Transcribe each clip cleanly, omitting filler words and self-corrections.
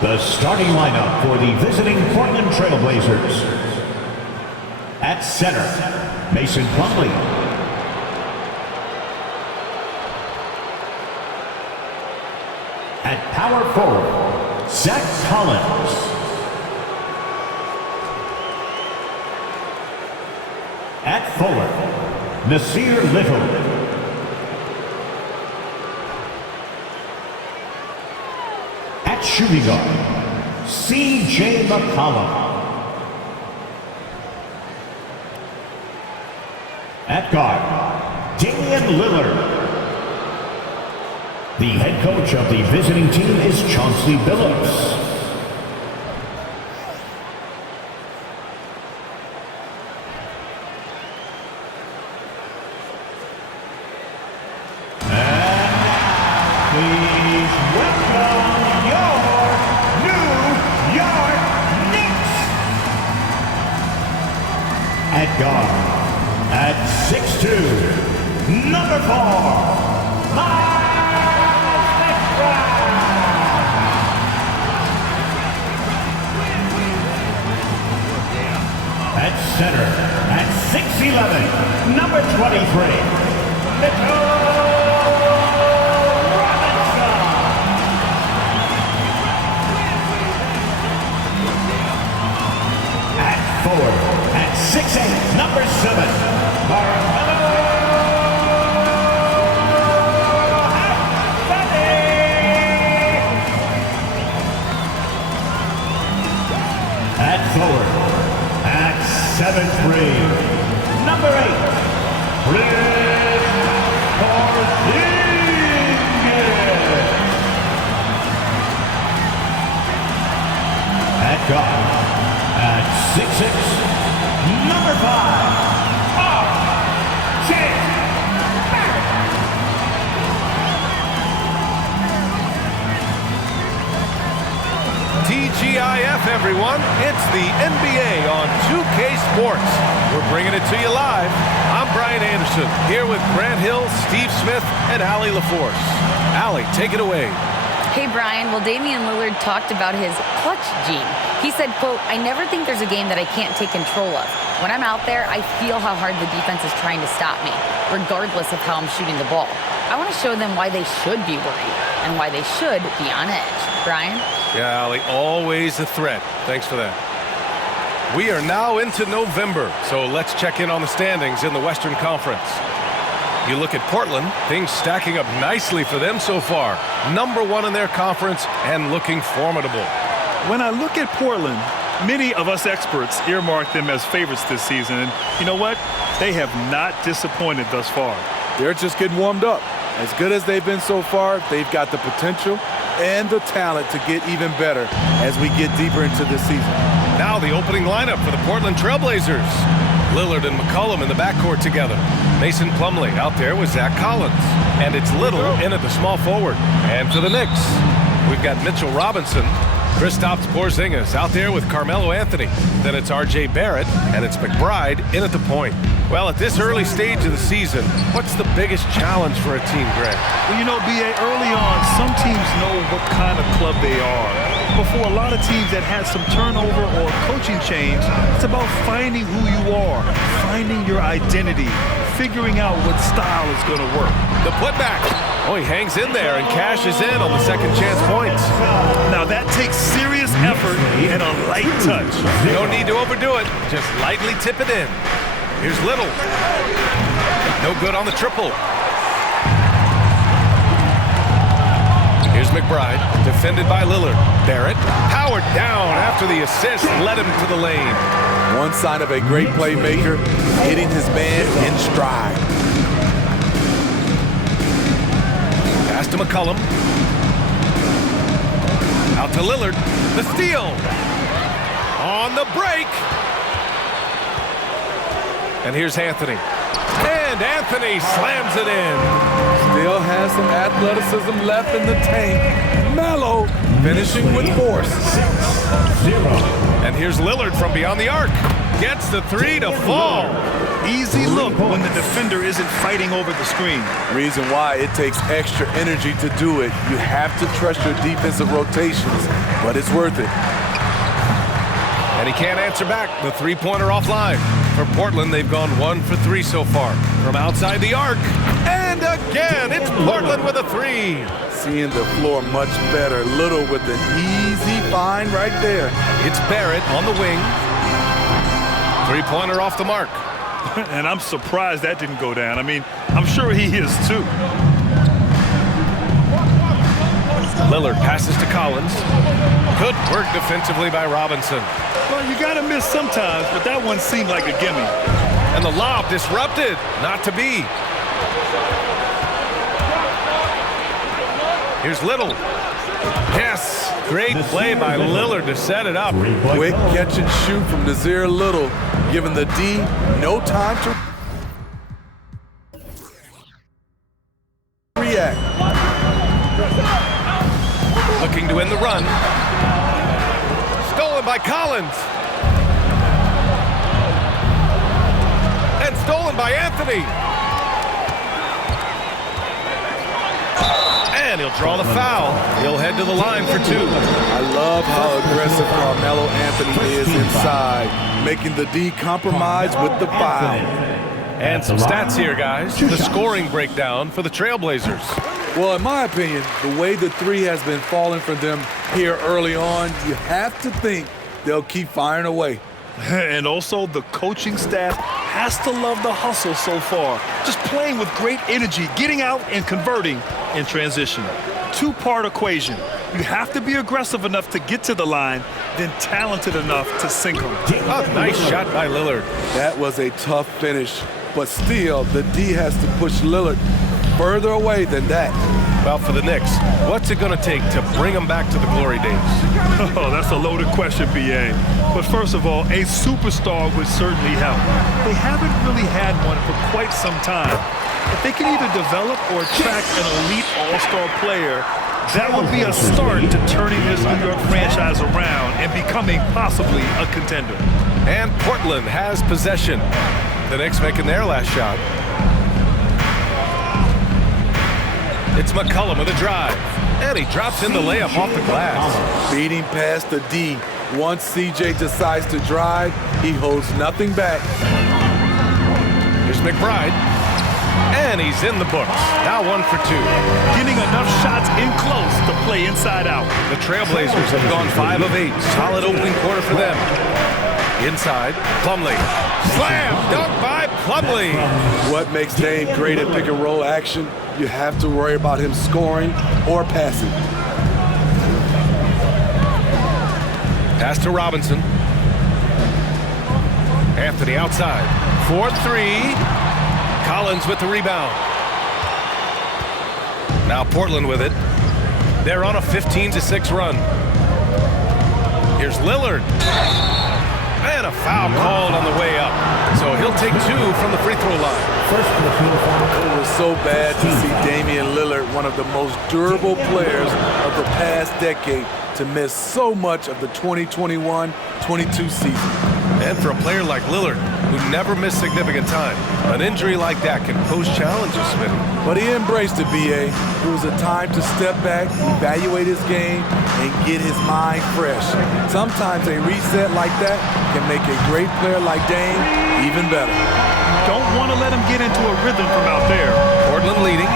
The starting lineup for the visiting Portland Trail Blazers. At center, Mason Plumlee. At power forward, Zach Collins. At forward, Nasir Little. At shooting guard, C.J. McCollum. At guard, Damian Lillard. The head coach of the visiting team is Chauncey Billups. At guard, at 6'2", number 4, Miles McBride. At center, at 6'11", number 23, Mitchell Robinson. At forward, at 6'8", number 7, Carmelo Anthony. At forward, at 7'3", number 8, Kristaps Porzingis. At guard, at 6'6", number 5, TGIF, everyone. It's the NBA on 2K Sports. We're bringing it to you live. I'm Brian Anderson, here with Grant Hill, Steve Smith, and Allie LaForce. Allie, take it away. Hey, Brian. Well, Damian Lillard talked about his clutch gene. He said, quote, "I never think there's a game that I can't take control of. When I'm out there, I feel how hard the defense is trying to stop me, regardless of how I'm shooting the ball. I want to show them why they should be worried and why they should be on edge." Brian? Yeah, Allie, always a threat. Thanks for that. We are now into November, so let's check in on the standings in the Western Conference. You look at Portland, things stacking up nicely for them so far. Number 1 in their conference and looking formidable. When I look at Portland, many of us experts earmark them as favorites this season. And you know what? They have not disappointed thus far. They're just getting warmed up. As good as they've been so far, they've got the potential and the talent to get even better as we get deeper into this season. Now the opening lineup for the Portland Trail Blazers. Lillard and McCollum in the backcourt together. Mason Plumlee out there with Zach Collins. And it's Little in at the small forward. And for the Knicks, we've got Mitchell Robinson, Kristaps Porzingis out there with Carmelo Anthony. Then it's R.J. Barrett, and it's McBride in at the point. Well, at this early stage of the season, what's the biggest challenge for a team, Greg? Well, you know, B.A., early on, some teams know what kind of club they are. But for a lot of teams that had some turnover or coaching change, it's about finding who you are, finding your identity, figuring out what style is going to work. The putback. Oh, he hangs in there and cashes in on the second chance points. Now that takes serious effort and a light touch. No need to overdo it. Just lightly tip it in. Here's Little. No good on the triple. Here's McBride, defended by Lillard. Barrett, powered down after the assist, led him to the lane. One sign of a great playmaker, hitting his man in stride. Pass to McCollum. Out to Lillard. The steal. On the break. And here's Anthony. And Anthony slams it in. Still has some athleticism left in the tank. Melo finishing with force. 6-0. And here's Lillard from beyond the arc. Gets the three to fall. Easy look when the defender isn't fighting over the screen. Reason why it takes extra energy to do it. You have to trust your defensive rotations, but it's worth it. And he can't answer back. The three-pointer offline. For Portland, they've gone 1 for 3 so far. From outside the arc. And again, it's Portland with a three. Seeing the floor much better. Little with an easy find right there. It's Barrett on the wing. Three-pointer off the mark. And I'm surprised that didn't go down. I mean, I'm sure he is too. Lillard passes to Collins. Good work defensively by Robinson. Well, you got to miss sometimes, but that one seemed like a gimme. And the lob disrupted. Not to be. Here's Little. Yes. Great play by Lillard to set it up. Quick catch and shoot from Nazir Little, giving the D no time to react. Looking to win the run. Stolen by Collins. And stolen by Anthony. And he'll draw the foul. He'll head to the line for two. I love how aggressive Carmelo Anthony is inside, making the D compromise with the foul. And some stats here, guys. The scoring breakdown for the Trailblazers. Well, in my opinion, the way the three has been falling for them here early on, you have to think they'll keep firing away. And also, the coaching staff has to love the hustle so far. Just playing with great energy, getting out and converting in transition. Two-part equation. You have to be aggressive enough to get to the line, then talented enough to sink them. A nice shot by Lillard. That was a tough finish, but still, the D has to push Lillard further away than that. Well, for the Knicks, what's it going to take to bring them back to the glory days? Oh, that's a loaded question, B.A. But first of all, a superstar would certainly help. They haven't really had one for quite some time. If they can either develop or attract an elite all-star player, that would be a start to turning this New York franchise around and becoming possibly a contender. And Portland has possession. The Knicks making their last shot. It's McCollum with a drive. And he drops in the layup off the glass. Beating past the D. Once CJ decides to drive, he holds nothing back. Here's McBride. And he's in the books. Now 1 for 2. Getting enough shots in close to play inside out. The Trailblazers have gone 5 of 8. Solid opening quarter for them. Inside, Plumlee. Slam! Dunk by Plumlee. What makes Dame great at pick-and-roll action? You have to worry about him scoring or passing. Pass to Robinson. Anthony outside. 4-3. Collins with the rebound. Now Portland with it. They're on a 15-6 run. Here's Lillard. And a foul called on the way up. So he'll take 2 from the free throw line. It was so bad to see Damian Lillard, one of the most durable players of the past decade, to miss so much of the 2021-22 season. And for a player like Lillard, who never missed significant time, an injury like that can pose challenges, Smitty. But he embraced it, B.A. It was a time to step back, evaluate his game, and get his mind fresh. Sometimes a reset like that can make a great player like Dame even better. Don't want to let him get into a rhythm from out there. Portland leading.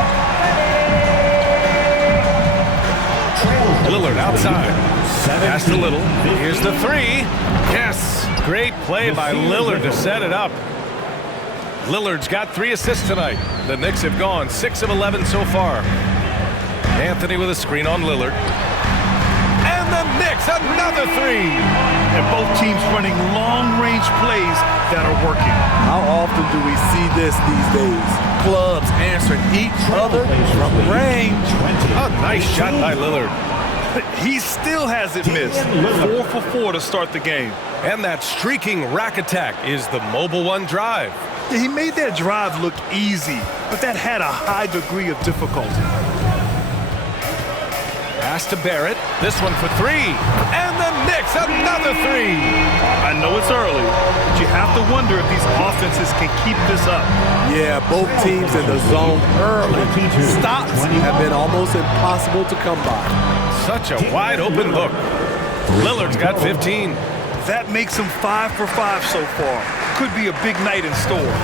Lillard outside. Pass to Little. Here's the three. Yes. Great play by Lillard to set it up. Lillard's got 3 assists tonight. The Knicks have gone 6 of 11 so far. Anthony with a screen on Lillard. And the Knicks, another 3. And both teams running long-range plays that are working. How often do we see this these days? Clubs answering each other from range. A nice shot by Lillard. He still hasn't missed. 4 for 4 to start the game. And that streaking rack attack is the Mobile One drive. Yeah, he made that drive look easy, but that had a high degree of difficulty. Pass to Barrett. This one for three. And the Knicks, another three. I know it's early, but you have to wonder if these offenses can keep this up. Yeah, both teams in the zone early. Stops have been almost impossible to come by. Such a wide open look. Lillard's got 15. That makes him 5 for 5 so far. Could be a big night in store.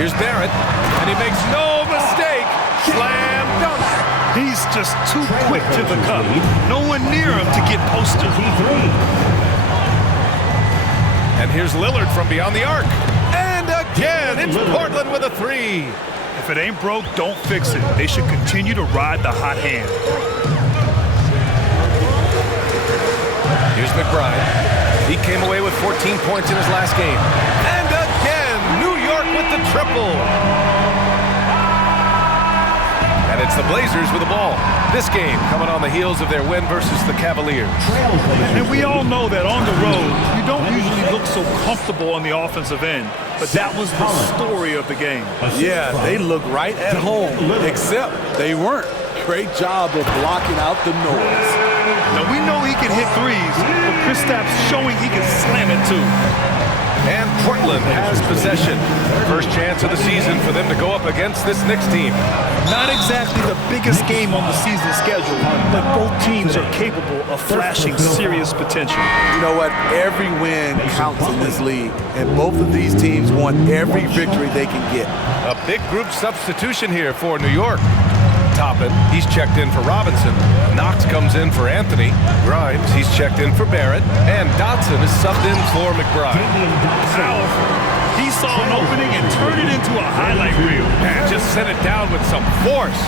Here's Barrett, and he makes no mistake. Slam dunk. He's just too quick to the cup. No one near him to get posted. And here's Lillard from beyond the arc. And again, it's Portland with a three. If it ain't broke, don't fix it. They should continue to ride the hot hand. Here's McBride. He came away with 14 points in his last game. And again, New York with the triple. And it's the Blazers with the ball. This game coming on the heels of their win versus the Cavaliers. And we all know that on the road, you don't usually look so comfortable on the offensive end. But that was the story of the game. Yeah, they look right at home, except they weren't. Great job of blocking out the noise. Now, we know he can hit threes, but Kristaps showing he can slam it too. And Portland has possession. First chance of the season for them to go up against this Knicks team. Not exactly the biggest game on the season schedule, but both teams are capable of flashing serious potential. You know what? Every win counts in this league, and both of these teams want every victory they can get. A big group substitution here for New York. Toppin, he's checked in for Robinson. Knox comes in for Anthony. Grimes, he's checked in for Barrett. And Dotson is subbed in for McBride. Powerful. He saw an opening and turned it into a highlight reel. And just sent it down with some force.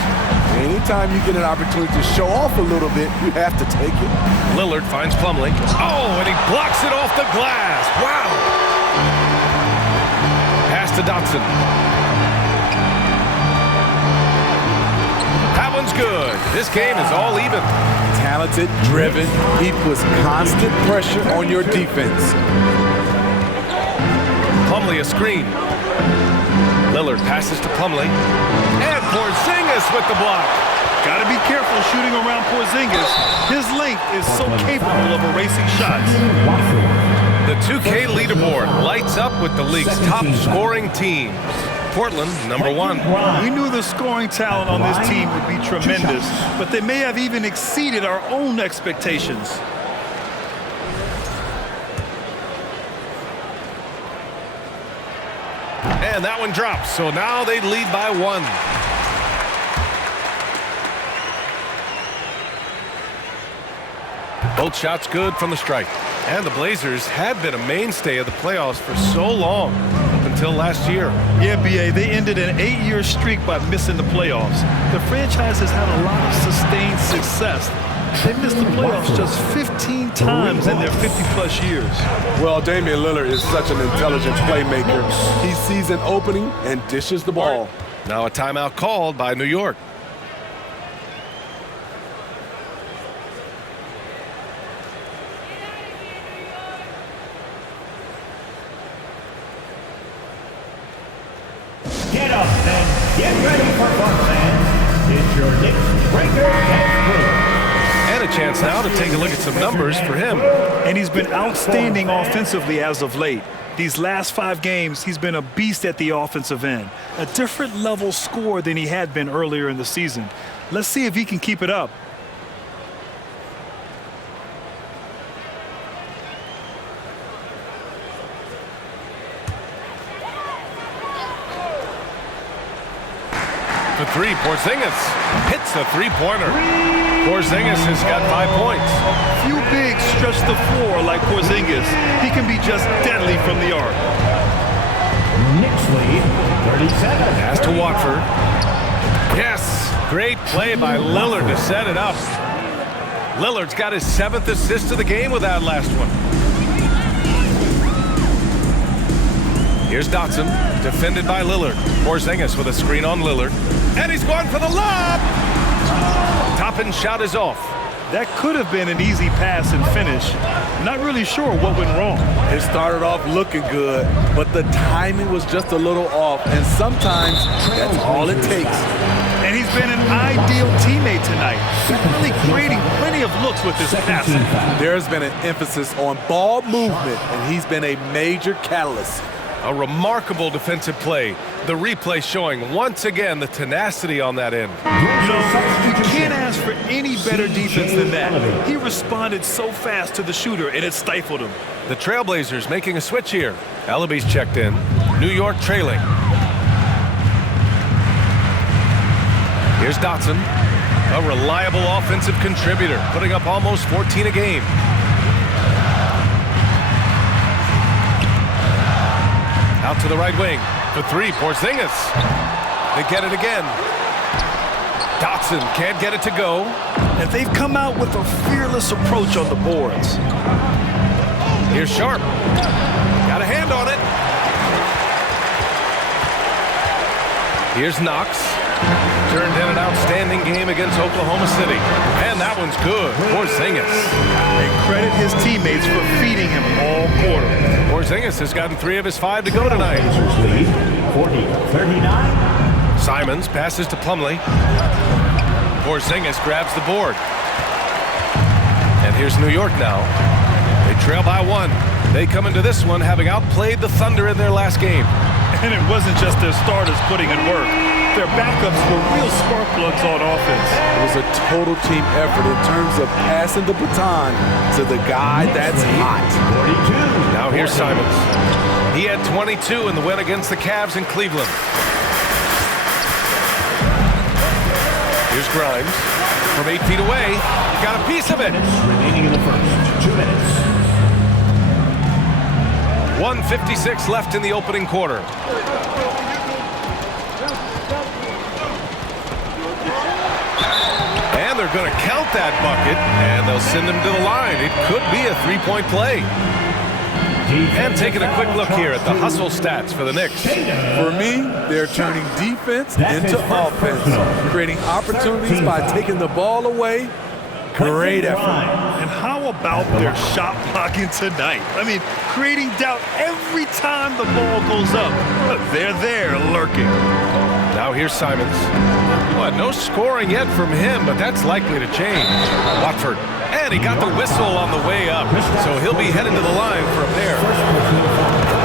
Anytime you get an opportunity to show off a little bit, you have to take it. Lillard finds Plumlee. Oh, and he blocks it off the glass. Wow. Pass to Dotson. That one's good. This game is all even. Talented, driven, he puts constant pressure on your defense. Plumlee a screen. Lillard passes to Plumlee. And Porzingis with the block. Got to be careful shooting around Porzingis. His length is so capable of erasing shots. The 2K leaderboard lights up with the league's top scoring teams. Portland, number 1. We knew the scoring talent on this team would be tremendous, but they may have even exceeded our own expectations. And that one drops, so now they lead by 1. Both shots good from the strike. And the Blazers had been a mainstay of the playoffs for so long, up until last year. Yeah, B.A., they ended an 8-year streak by missing the playoffs. The franchise has had a lot of sustained success. They missed the playoffs just 15 times in their 50-plus years. Well, Damian Lillard is such an intelligent playmaker. He sees an opening and dishes the ball. Now a timeout called by New York. Get up and get ready for fun, fans. It's your Knicks Breaker and Crew. And a chance now to take a look at some numbers for him. And he's been outstanding offensively as of late. These last 5 games, he's been a beast at the offensive end. A different level score than he had been earlier in the season. Let's see if he can keep it up. For 3, Porzingis hits a three-pointer. Porzingis has got 5 points. Few bigs stretch the floor like Porzingis. He can be just deadly from the arc. Knicks lead 37. Pass to Watford. Yes, great play by Lillard to set it up. Lillard's got his 7th assist of the game with that last one. Here's Dotson, defended by Lillard. Porzingis with a screen on Lillard. And he's going for the lob! Toppin shot is off. That could have been an easy pass and finish. Not really sure what went wrong. It started off looking good, but the timing was just a little off, and sometimes that's all it takes. And he's been an ideal teammate tonight. He's really creating plenty of looks with his passing. There's been an emphasis on ball movement, and he's been a major catalyst. A remarkable defensive play. The replay showing once again the tenacity on that end. You can't ask for any better defense than that. He responded so fast to the shooter, and it stifled him. The Trailblazers making a switch here. Ellaby's checked in. New York trailing. Here's Dotson, a reliable offensive contributor, putting up almost 14 a game. Out to the right wing. For three, Porzingis. They get it again. Dotson can't get it to go. And they've come out with a fearless approach on the boards. Here's Sharp. Got a hand on it. Here's Knox. Turned in an outstanding game against Oklahoma City. And that one's good. Porzingis. They credit his teammates for feeding him all quarter. Porzingis has gotten 3 of his 5 to go tonight. Lead 40-39. Simons passes to Plumlee. Porzingis grabs the board. And here's New York now. They trail by 1. They come into this one having outplayed the Thunder in their last game. And it wasn't just their starters putting in work. Their backups were real spark plugs on offense. It was a total team effort in terms of passing the baton to the guy that's hot. 42. Now here's Simons. He had 22 in the win against the Cavs in Cleveland. Here's Grimes. From 8 feet away, got a piece of it. Remaining in the first. 2 minutes. 1:56 left in the opening quarter. And they're going to count that bucket, and they'll send him to the line. It could be a three-point play. And taking a quick look here at the hustle stats for the Knicks. For me, they're turning defense into offense, creating opportunities by taking the ball away. Great effort. And how about their shot blocking tonight? I mean, creating doubt every time the ball goes up. They're there lurking. Now here's Simons. Well, no scoring yet from him, but that's likely to change. Watford. And he got the whistle on the way up, so he'll be headed to the line for a pair.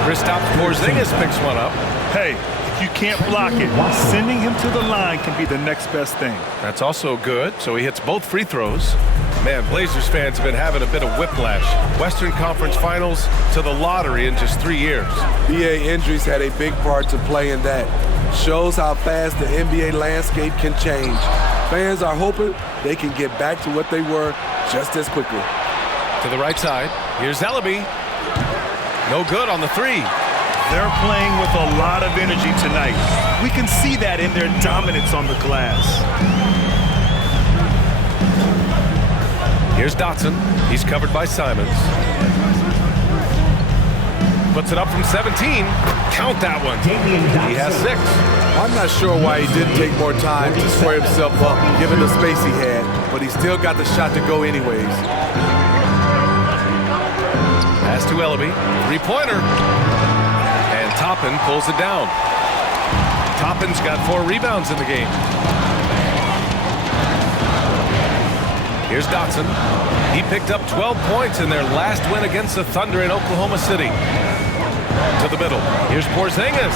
Kristaps Porzingis picks one up. Hey, if you can't block it, sending him to the line can be the next best thing. That's also good, so he hits both free throws. Man, Blazers fans have been having a bit of whiplash. Western Conference Finals to the lottery in just 3 years. BA injuries had a big part to play in that. Shows how fast the NBA landscape can change. Fans are hoping they can get back to what they were just as quickly. To the right side, here's Ellaby. No good on the three. They're playing with a lot of energy tonight. We can see that in their dominance on the glass. Here's Dotson. He's covered by Simons. Puts it up from 17. Count that one. He has 6. I'm not sure why he didn't take more time to square himself up, given the space he had, but he still got the shot to go anyways. Pass to Ellaby. Three-pointer. And Toppin pulls it down. Toppin's got 4 rebounds in the game. Here's Dotson. He picked up 12 points in their last win against the Thunder in Oklahoma City. To the middle. Here's Porzingis.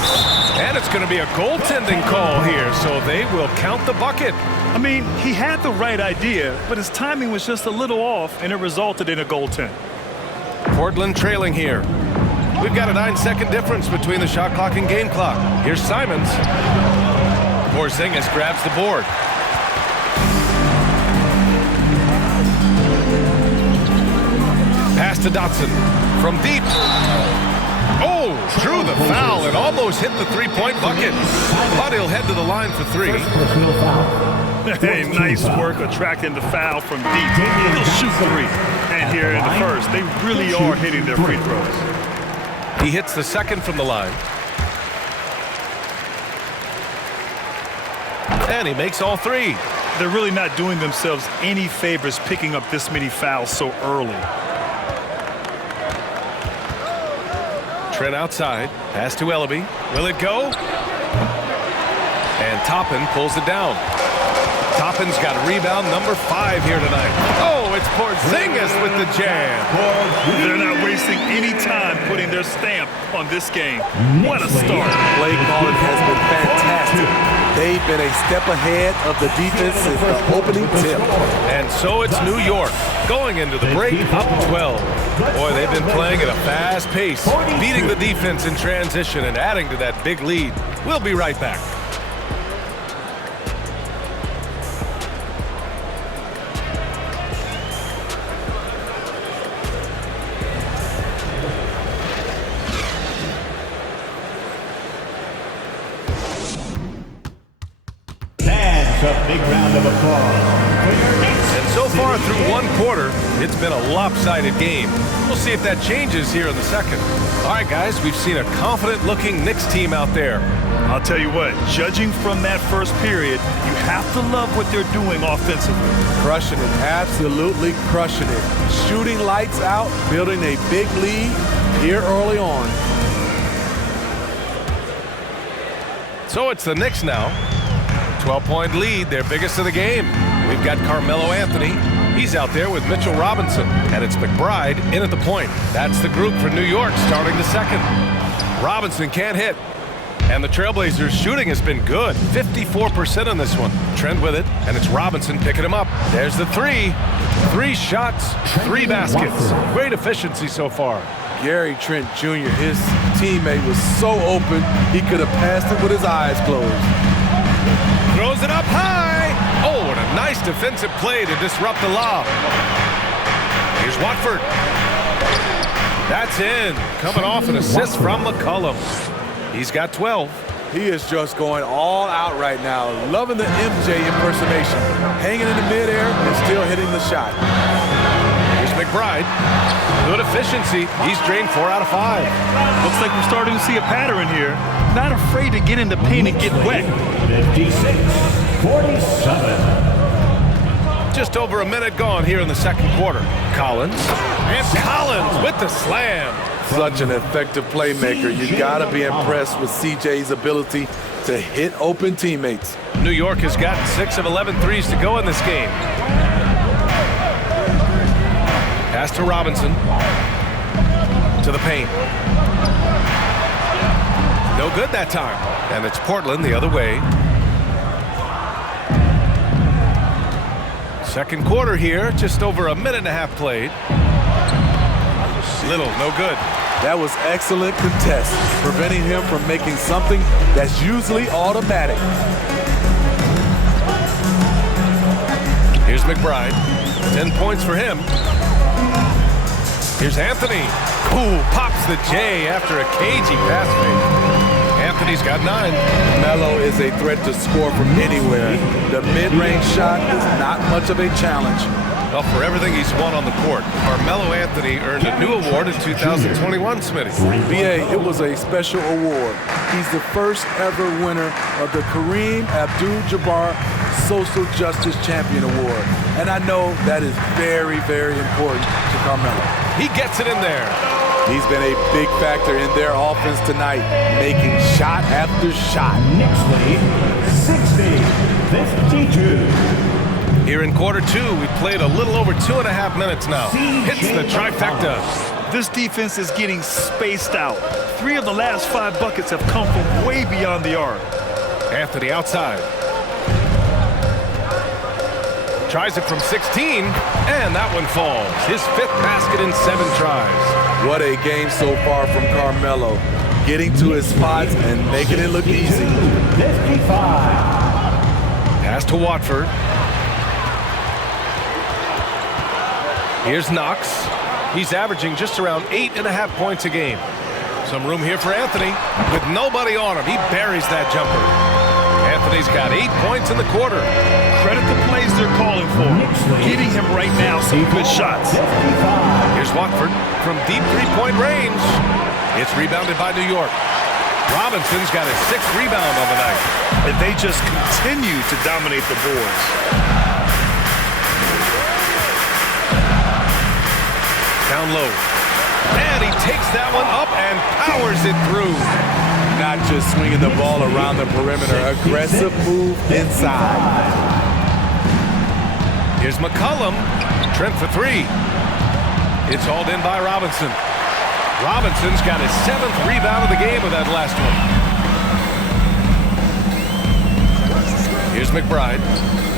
And it's going to be a goaltending call here, so they will count the bucket. I mean, he had the right idea, but his timing was just a little off, and it resulted in a goaltend. Portland trailing here. We've got a 9-second difference between the shot clock and game clock. Here's Simons. Porzingis grabs the board. Pass to Dotson. From deep. Oh, drew the foul and almost hit the three-point bucket. But he'll head to the line for 3. Hey, nice work attracting the foul from deep. He'll shoot 3. And here in the first, they really are hitting their free throws. He hits the second from the line. And he makes all 3. They're really not doing themselves any favors picking up this many fouls so early. Trent outside. Pass to Ellaby. Will it go? And Toppin pulls it down. Toppin's got rebound number 5 here tonight. Oh, it's Porzingis with the jam. They're not wasting any time putting their stamp on this game. What a start. Play calling has been fantastic. They've been a step ahead of the defense since the opening tip. And so it's New York going into the break up 12. Boy, they've been playing at a fast pace, beating the defense in transition and adding to that big lead. We'll be right back. A big round of applause. And so far through one quarter, it's been a lopsided game. We'll see if that changes here in the second. All right, guys, we've seen a confident-looking Knicks team out there. I'll tell you what, judging from that first period, you have to love what they're doing offensively. Crushing it, absolutely crushing it. Shooting lights out, building a big lead here early on. So it's the Knicks now. 12-point lead, their biggest of the game. We've got Carmelo Anthony. He's out there with Mitchell Robinson. And it's McBride in at the point. That's the group for New York starting the second. Robinson can't hit. And the Trailblazers' shooting has been good. 54% on this one. Trend with it, and it's Robinson picking him up. There's the 3. 3 shots, 3 baskets. Great efficiency so far. Gary Trent Jr., his teammate, was so open, he could have passed it with his eyes closed. Throws it up high. Oh, and a nice defensive play to disrupt the lob. Here's Watford. That's in. Coming off an assist from McCollum. He's got 12. He is just going all out right now. Loving the MJ impersonation. Hanging in the midair and still hitting the shot. Here's McBride. Good efficiency. He's drained 4 out of 5. Looks like we're starting to see a pattern here. Not afraid to get in the paint and get wet. 56-47. Just over a minute gone here in the second quarter. Collins. And Collins with the slam. Such an effective playmaker. You gotta be impressed with CJ's ability to hit open teammates. New York has gotten 6 of 11 threes to go in this game. Pass to Robinson. To the paint. No good that time. And it's Portland the other way. Second quarter here, just over a minute and a half played. Little, no good. That was excellent contest, preventing him from making something that's usually automatic. Here's McBride. 10 points for him. Here's Anthony. Ooh, pops the J after a cagey pass fake. Anthony's got 9. Melo is a threat to score from anywhere. The mid-range shot is not much of a challenge. Well, for everything he's won on the court, Carmelo Anthony earned a new award in 2021, Smitty. BA, it was a special award. He's the first ever winner of the Kareem Abdul-Jabbar Social Justice Champion Award. And I know that is very, very important to Carmelo. He gets it in there. He's been a big factor in their offense tonight, making shot after shot. Knicks lead 60-52. Here in quarter 2, we played a little over 2.5 minutes now. Hits the trifecta. This defense is getting spaced out. 3 of the last 5 buckets have come from way beyond the arc. Anthony outside. Tries it from 16, and that one falls. His 5th basket in 7 tries. What a game so far from Carmelo. Getting to his spots and making it look easy. 55. Pass to Watford. Here's Knox. He's averaging just around 8.5 points a game. Some room here for Anthony. With nobody on him, he buries that jumper. Anthony's got 8 points in the quarter. Credit the plays they're calling for. Getting him right now some good shots. Here's Watford from deep 3-point range. It's rebounded by New York. Robinson's got his 6th rebound on the night. And they just continue to dominate the boards. Down low. And he takes that one up and powers it through. not just swinging the ball around the perimeter. Aggressive move inside. Here's McCollum. Trent for three. It's hauled in by Robinson. Robinson's got his 7th rebound of the game with that last one. Here's McBride.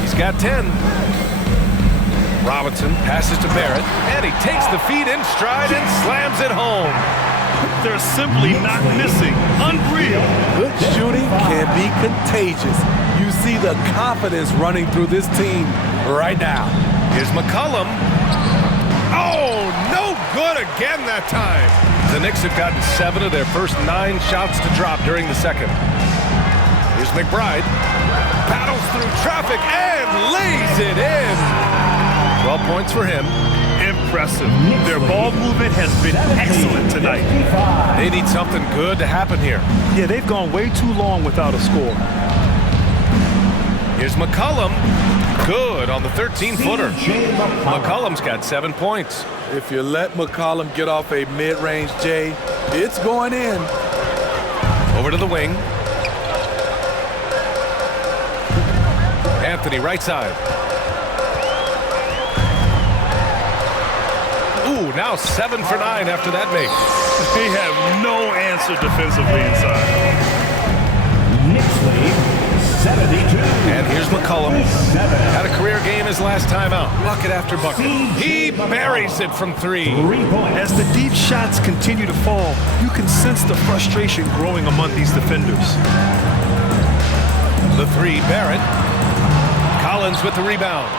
He's got 10. Robinson passes to Barrett, and he takes the feed in stride and slams it home. They're simply not missing. Unreal. Good shooting can be contagious. You see the confidence running through this team right now. Here's McCollum. Oh, no good again that time. The Knicks have gotten 7 of their first 9 shots to drop during the second. Here's McBride. Paddles through traffic and lays it in. 12 points for him. Impressive. Their ball movement has been excellent tonight. They need something good to happen here. Yeah, they've gone way too long without a score. Here's McCollum. Good on the 13-footer. McCollum's got 7 points. If you let McCollum get off a mid-range J, it's going in. Over to the wing. Anthony right side. Ooh, now 7 for 9 after that make. They have no answer defensively inside. Knicks lead 72. And here's McCollum. Had a career game his last time out. Bucket after bucket. He buries it from 3. 3 points. As the deep shots continue to fall, you can sense the frustration growing among these defenders. The 3, Barrett. Collins with the rebound.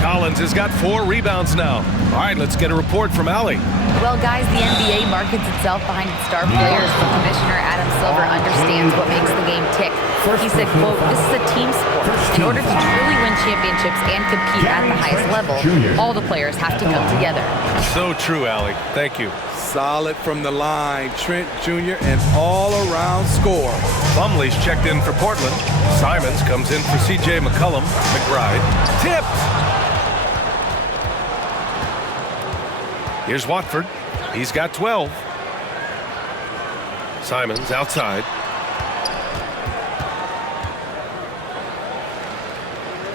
Collins has got 4 rebounds now. All right, let's get a report from Allie. Well, guys, the NBA markets itself behind its star players, but Commissioner Adam Silver understands what makes the game tick. He said, quote, "This is a team sport. In order to truly win championships and compete at the highest level, all the players have to come together." So true, Allie. Thank you. Solid from the line. Trent Jr., an all-around score. Plumlee's checked in for Portland. Simons comes in for C.J. McCollum. McBride tipped. Here's Watford. He's got 12. Simons outside.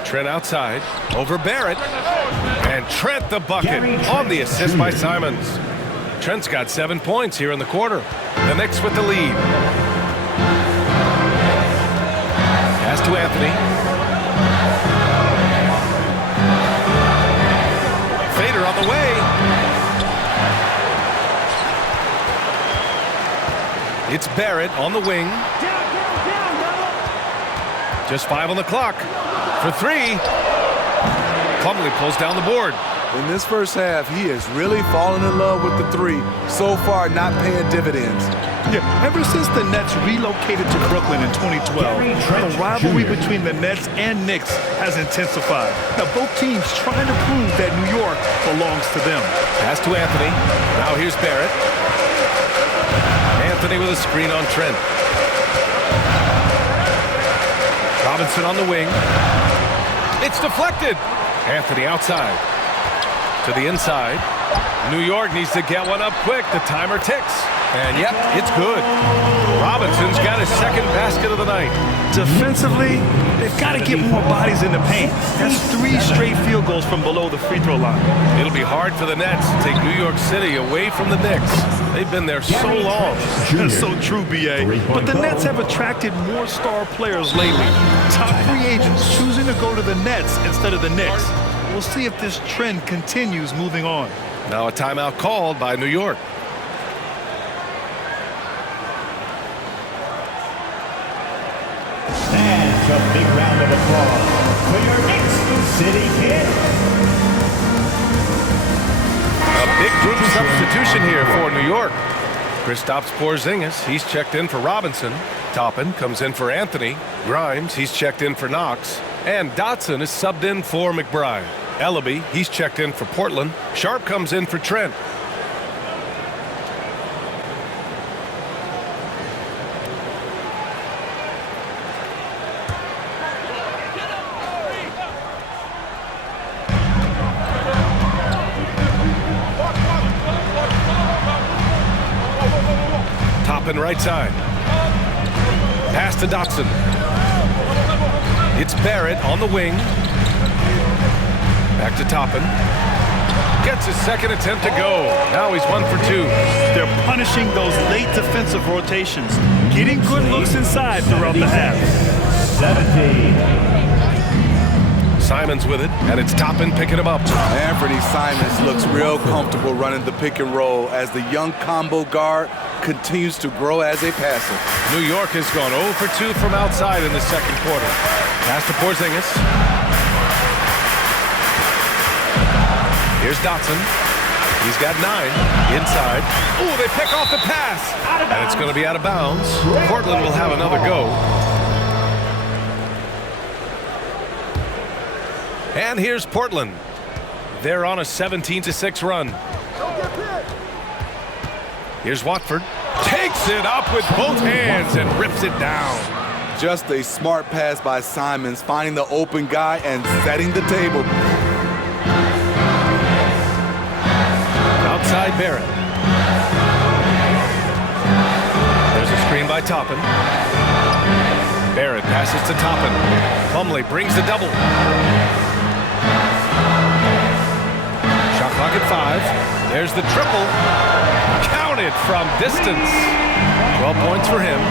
Trent outside. Over Barrett. And Trent the bucket on the assist by Simons. Trent's got 7 points here in the quarter. The Knicks with the lead. Pass to Anthony. Fader on the way. It's Barrett on the wing. Just 5 on the clock. For 3. Plumlee pulls down the board. In this first half, he has really fallen in love with the 3. So far, not paying dividends. Yeah, ever since the Nets relocated to Brooklyn in 2012, the rivalry between the Nets and Knicks has intensified. Now, both teams trying to prove that New York belongs to them. Pass to Anthony. Now here's Barrett. Anthony with a screen on Trent. Robinson on the wing. It's deflected. Anthony outside. To the inside. New York needs to get one up quick. The timer ticks. And yep, it's good. Robinson's got his 2nd basket of the night. Defensively, they've got to get more bodies in the paint. That's 3 straight field goals from below the free throw line. It'll be hard for the Nets to take New York City away from the Knicks. They've been there so long. That's so true, B.A. But the Nets have attracted more star players lately. Top free agents choosing to go to the Nets instead of the Knicks. We'll see if this trend continues moving on. Now a timeout called by New York. And a big round of applause for your Knicks City Kid. A big group substitution here for New York. Kristaps Porzingis, he's checked in for Robinson. Toppin comes in for Anthony. Grimes, he's checked in for Knox. And Dotson is subbed in for McBride. Ellaby, he's checked in for Portland. Sharp comes in for Trent. Toppin right side. Pass to Dotson. It's Barrett on the wing. Back to Toppin. Gets his second attempt to go. Now he's 1 for 2. They're punishing those late defensive rotations, getting good looks inside throughout the half. 17. Simons with it, and it's Toppin picking him up. Anthony Simons looks real comfortable running the pick and roll as the young combo guard continues to grow as a passer. New York has gone 0 for 2 from outside in the second quarter. Pass to Porzingis. Here's Dotson. He's got 9 inside. Ooh, they pick off the pass. And it's going to be out of bounds. Portland will have another go. And here's Portland. They're on a 17-6 run. Here's Watford. Takes it up with both hands and rips it down. Just a smart pass by Simons, finding the open guy and setting the table. Outside Barrett. There's a screen by Toppin. Barrett passes to Toppin. Plumlee brings the double. Shot clock at 5. There's the triple. Counted from distance. 12 points for him.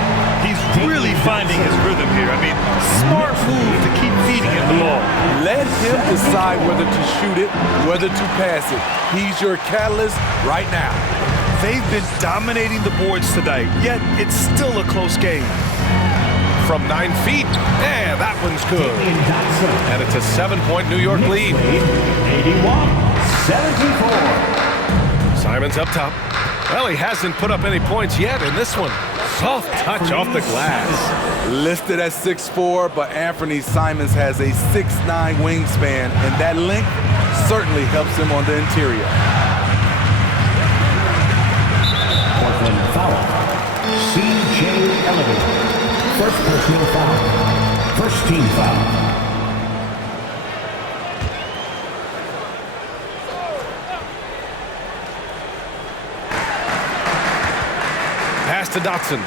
He's really finding his rhythm here. I mean, smart move to keep feeding him the ball. Let him decide whether to shoot it, whether to pass it. He's your catalyst right now. They've been dominating the boards tonight, yet it's still a close game. From 9 feet. Yeah, that one's good. And it's a 7-point New York lead. 81-74. Simons up top. Well, he hasn't put up any points yet in this one. Soft touch off the glass. Listed at 6'4", but Anthony Simons has a 6'9" wingspan, and that length certainly helps him on the interior. Portland foul. C.J. Elevator. First personal foul. First team foul. Pass to Dotson.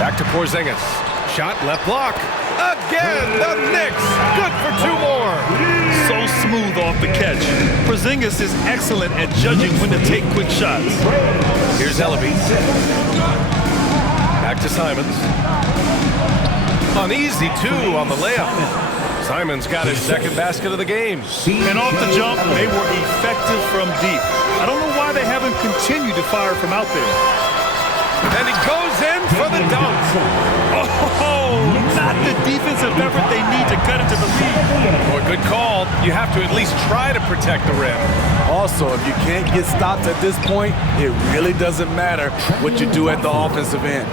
Back to Porzingis. Shot left block. Again, the Knicks. Good for 2 more. So smooth off the catch. Porzingis is excellent at judging when to take quick shots. Here's Ellaby. Back to Simons. Uneasy 2 on the layup. Simons got his second basket of the game. And off the jump, they were effective from deep. I don't know why they haven't continued to fire from out there. And he goes in for the dunk. Oh, not the defensive effort they need to cut into the lead. Well, good call. You have to at least try to protect the rim. Also, if you can't get stopped at this point, it really doesn't matter what you do at the offensive end.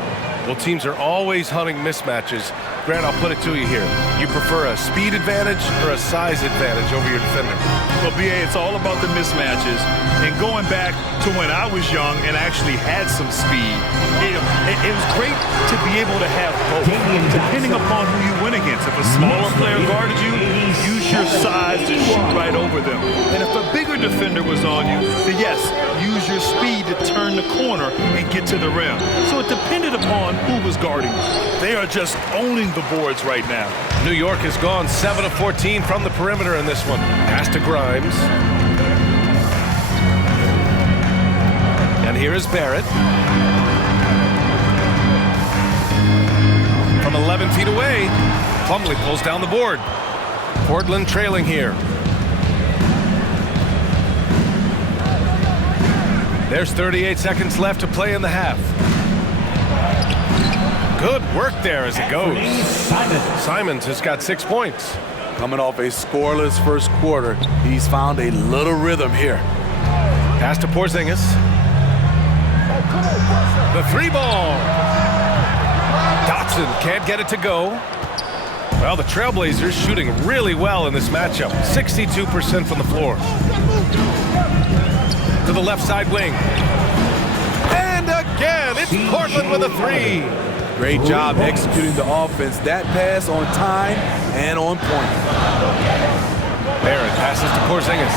Well, teams are always hunting mismatches. Grant, I'll put it to you here. You prefer a speed advantage or a size advantage over your defender? Well, B.A., it's all about the mismatches. And going back to when I was young and actually had some speed, it was great to be able to have both, depending upon who you went against. If a smaller player guarded you, use your size to shoot right over them. And if a bigger defender was on you, then yes, use your speed to turn the corner and get to the rim. So it depended upon who was guarding you. They are just owning the boards right now. New York has gone 7 of 14 from the perimeter in this one. Pass to Grimes. And here is Barrett. From 11 feet away, Plumlee pulls down the board. Portland trailing here. There's 38 seconds left to play in the half. Good work there as it goes. Simons has got 6 points. Coming off a scoreless first quarter, he's found a little rhythm here. Pass to Porzingis. The 3-ball. Dotson can't get it to go. Well, the Trailblazers shooting really well in this matchup. 62% from the floor. To the left side wing. And again, it's Portland with a 3. Great job executing the offense. That pass on time and on point. Barrett passes to Porzingis.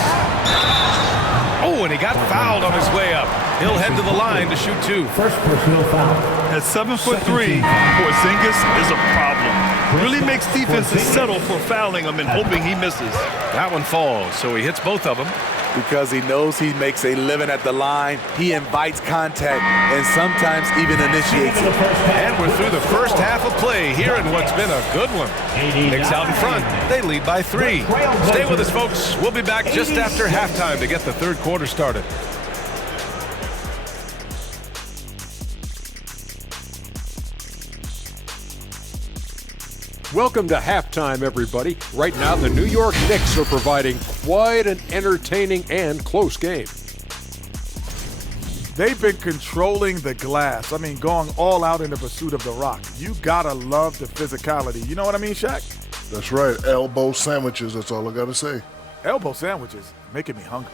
Oh, and he got fouled on his way up. He'll head to the line to shoot 2. First personal foul. At 7'3", Porzingis is a problem. Really makes defenses settle for fouling him and hoping he misses. That one falls, so he hits both of them. Because he knows he makes a living at the line, he invites contact and sometimes even initiates it. And we're through the first half of play here in what's been a good one. Knicks out in front. They lead by 3. Stay with us, folks. We'll be back just after halftime to get the third quarter started. Welcome to halftime, everybody. Right now, the New York Knicks are providing quite an entertaining and close game. They've been controlling the glass. I mean, going all out in the pursuit of the rock. You gotta love the physicality. You know what I mean, Shaq? That's right. Elbow sandwiches. That's all I got to say. Elbow sandwiches, making me hungry.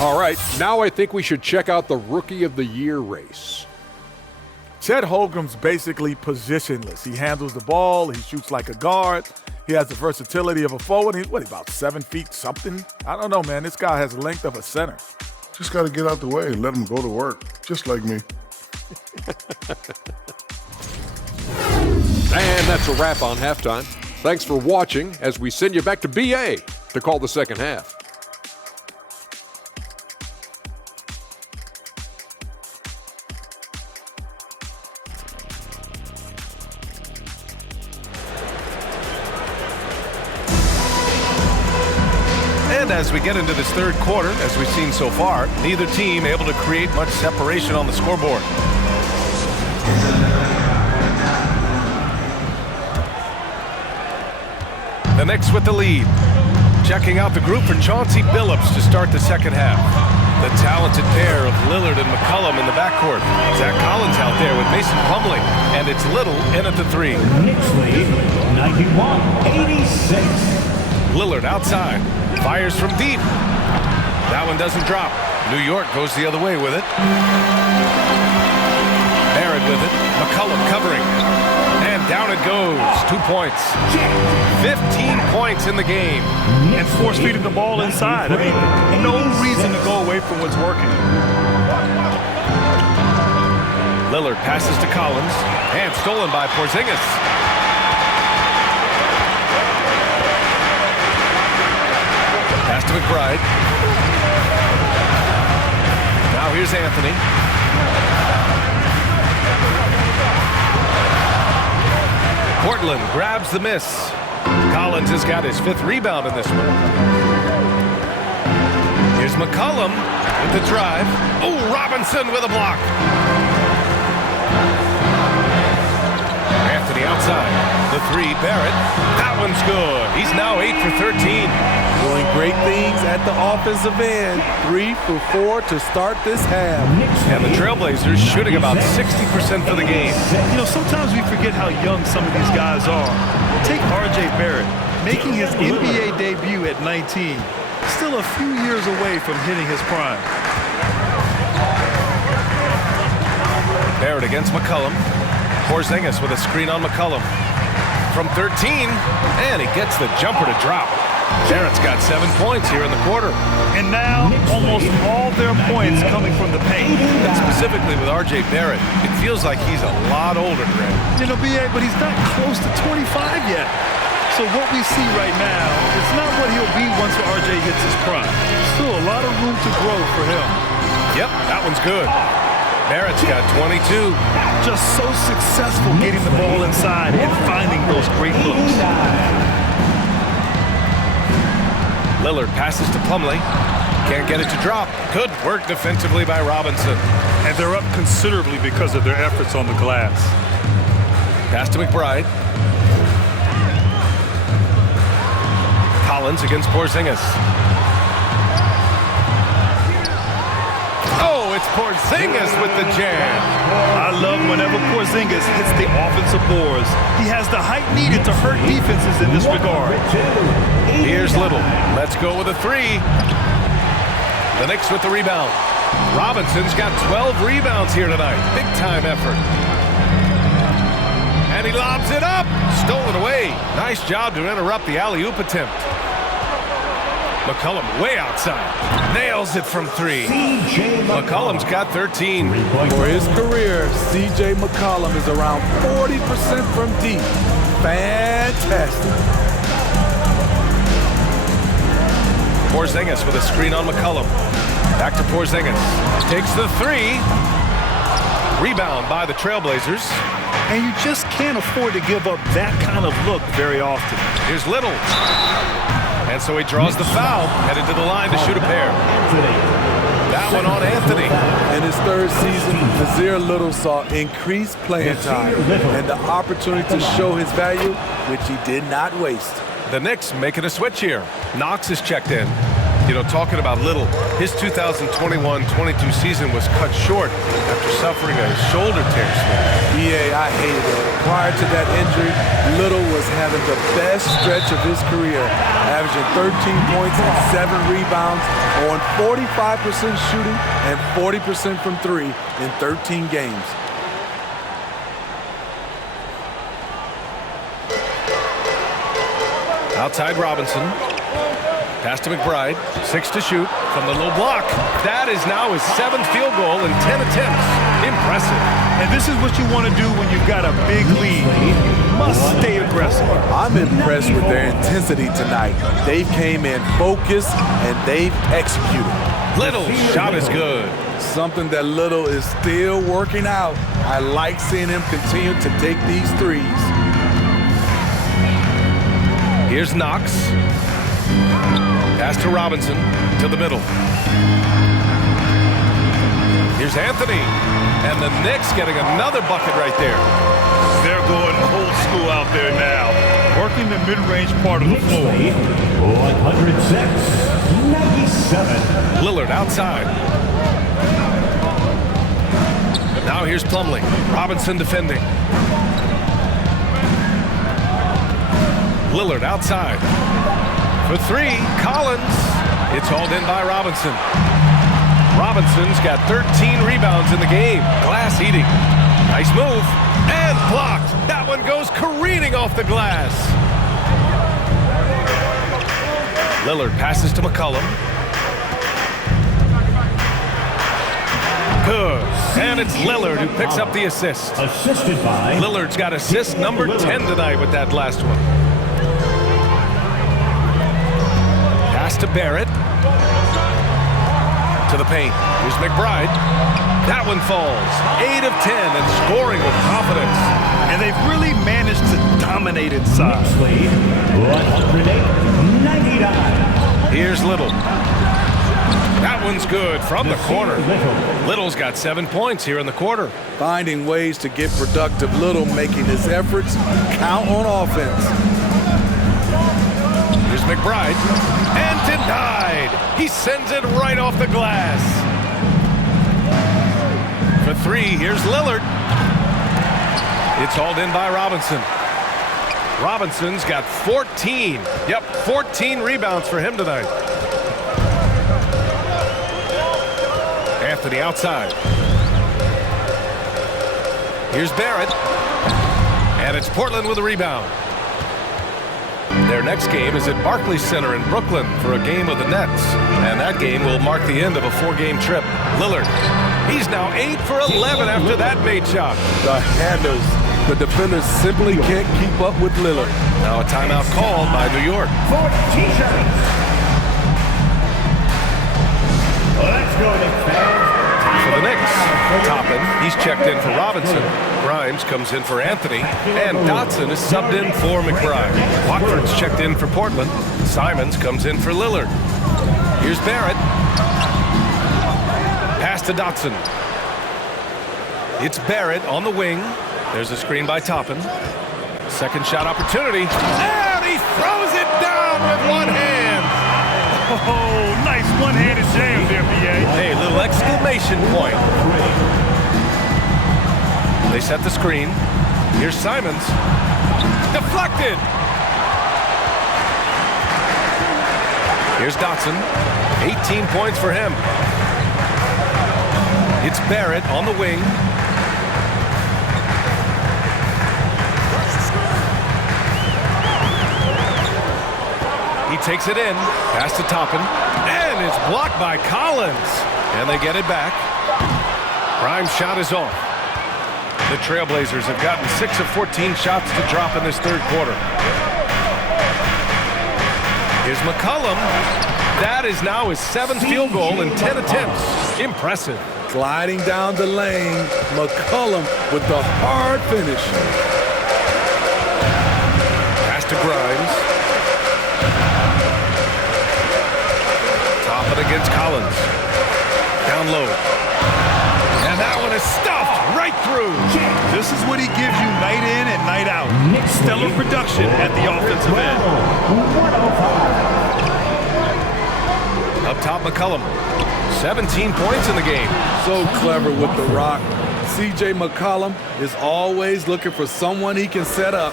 All right, now I think we should check out the Rookie of the Year race. Chet Holmgren's basically positionless. He handles the ball. He shoots like a guard. He has the versatility of a forward. He's, about 7 feet something? I don't know, man. This guy has the length of a center. Just got to get out the way and let him go to work, just like me. And that's a wrap on halftime. Thanks for watching as we send you back to BA to call the second half. And as we get into this third quarter, as we've seen so far, neither team able to create much separation on the scoreboard. The Knicks with the lead. Checking out the group for Chauncey Billups to start the second half. The talented pair of Lillard and McCollum in the backcourt. Zach Collins out there with Mason Plumlee. And it's Little in at the 3. Knicks lead 91-86. Lillard outside. Fires from deep. That one doesn't drop. New York goes the other way with it. Barrett with it. McCollum covering. And down it goes. 2 points. 15 points in the game. And force feeding the ball inside. I mean, no reason to go away from what's working. Lillard passes to Collins. And stolen by Porzingis. Pass to McBride. Now here's Anthony. Portland grabs the miss. Collins has got his 5th rebound in this one. Here's McCollum with the drive. Oh, Robinson with a block. Anthony outside. The 3, Barrett. That one's good. He's now 8 for 13. Doing great things at the offensive end. 3 for 4 to start this half. And the Trailblazers shooting about 60% for the game. You know, sometimes we forget how young some of these guys are. Take R.J. Barrett, making his NBA debut at 19. Still a few years away from hitting his prime. Barrett against McCollum. Porzingis with a screen on McCollum. From 13, and he gets the jumper to drop. Barrett's got 7 points here in the quarter. And now, almost all their points coming from the paint. And specifically with R.J. Barrett, it feels like he's a lot older, Greg. You know, B.A., but he's not close to 25 yet. So what we see right now is not what he'll be once R.J. hits his prime. Still a lot of room to grow for him. Yep, that one's good. Barrett's got 22. Just so successful getting the ball inside and finding those great looks. Lillard passes to Plumlee. Can't get it to drop. Good work defensively by Robinson. And they're up considerably because of their efforts on the glass. Pass to McBride. Collins against Porzingis. Oh, it's Porzingis with the jam. I love whenever Porzingis hits the offensive boards. He has the height needed to hurt defenses in this regard. Here's Little. Let's go with a 3. The Knicks with the rebound. Robinson's got 12 rebounds here tonight. Big time effort. And he lobs it up. Stolen away. Nice job to interrupt the alley-oop attempt. McCollum way outside. Nails it from 3. C.J. McCollum's got 13. For his career, C.J. McCollum is around 40% from deep. Fantastic. Porzingis with a screen on McCollum. Back to Porzingis. Takes the 3. Rebound by the Trailblazers. And you just can't afford to give up that kind of look very often. Here's Little. And so he draws the foul, headed to the line to shoot a pair. That one on Anthony. In his third season, Nazir Little saw increased playing time and the opportunity to show his value, which he did not waste. The Knicks making a switch here. Knox is checked in. You know, talking about Little, his 2021-22 season was cut short after suffering a shoulder tear. I hated it. Prior to that injury, Little was having the best stretch of his career, averaging 13 points and 7 rebounds on 45% shooting and 40% from 3 in 13 games. Outside Robinson. Pass to McBride. 6 to shoot from the low block. That is now his 7th field goal in 10 attempts. Impressive. And this is what you want to do when you've got a big lead. Must stay aggressive. I'm impressed with their intensity tonight. They came in focused and they've executed. Little's shot is good. Something that Little is still working out. I like seeing him continue to take these threes. Here's Knox. Pass to Robinson, to the middle. Here's Anthony. And the Knicks getting another bucket right there. They're going old school out there now. Working the mid-range part of the floor. 106-97. Lillard outside. Now here's Plumlee. Robinson defending. Lillard outside. For 3, Collins. It's hauled in by Robinson. Robinson's got 13 rebounds in the game. Glass eating. Nice move. And blocked. That one goes careening off the glass. Lillard passes to McCollum. Good. And it's Lillard who picks up the assist. Assisted by Lillard's got assist number 10 tonight with that last one. Pass to Barrett. To the paint. Here's McBride. That one falls. 8 of 10 and scoring with confidence. And they've really managed to dominate inside. 108-99. Here's Little. That one's good from the corner. Little's got 7 points here in the quarter. Finding ways to get productive. Little making his efforts count on offense. Here's McBride. And denied. He sends it right off the glass. For 3, here's Lillard. It's hauled in by Robinson. Robinson's got 14. Yep, 14 rebounds for him tonight. Anthony outside. Here's Barrett. And it's Portland with a rebound. Their next game is at Barclays Center in Brooklyn for a game of the Nets. And that game will mark the end of a 4-game trip. Lillard, he's now 8 for 11 after that made shot. The handles. The defenders simply can't keep up with Lillard. Now a timeout called by New York. For T-shirts. Let's go, Knicks fans. For the Knicks, Toppin, he's checked in for Robinson. Grimes comes in for Anthony. And Dotson is subbed in for McBride. Watford's checked in for Portland. Simons comes in for Lillard. Here's Barrett. Pass to Dotson. It's Barrett on the wing. There's a screen by Toppin. Second shot opportunity. And he throws it down with one hand. Oh, nice one-handed jam there, B.A. Hey, little exclamation point. They set the screen. Here's Simons. Deflected. Here's Dotson. 18 points for him. It's Barrett on the wing. He takes it in. Pass to Toppin. And it's blocked by Collins. And they get it back. Grimes' shot is off. The Trailblazers have gotten 6 of 14 shots to drop in this third quarter. Here's McCollum. That is now his 7th field goal in 10 attempts. Impressive. Gliding down the lane, McCollum with the hard finish. Pass to Grimes. Toppin against Collins. Down low. And that one is stuffed right through. This is what he gives you night in and night out. Stellar production at the offensive end. Up top, McCollum. 17 points in the game. So clever with the rock. C.J. McCollum is always looking for someone he can set up.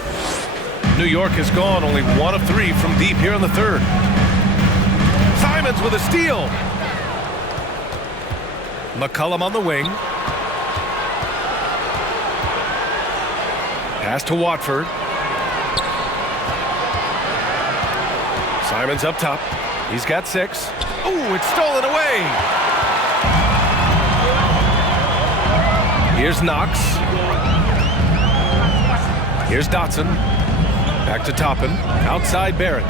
New York has gone only 1 of 3 from deep here in the third. Simons with a steal. McCollum on the wing. Pass to Watford. Simons up top. He's got 6. Ooh, it's stolen away. Here's Knox. Here's Dotson. Back to Toppin. Outside Barrett.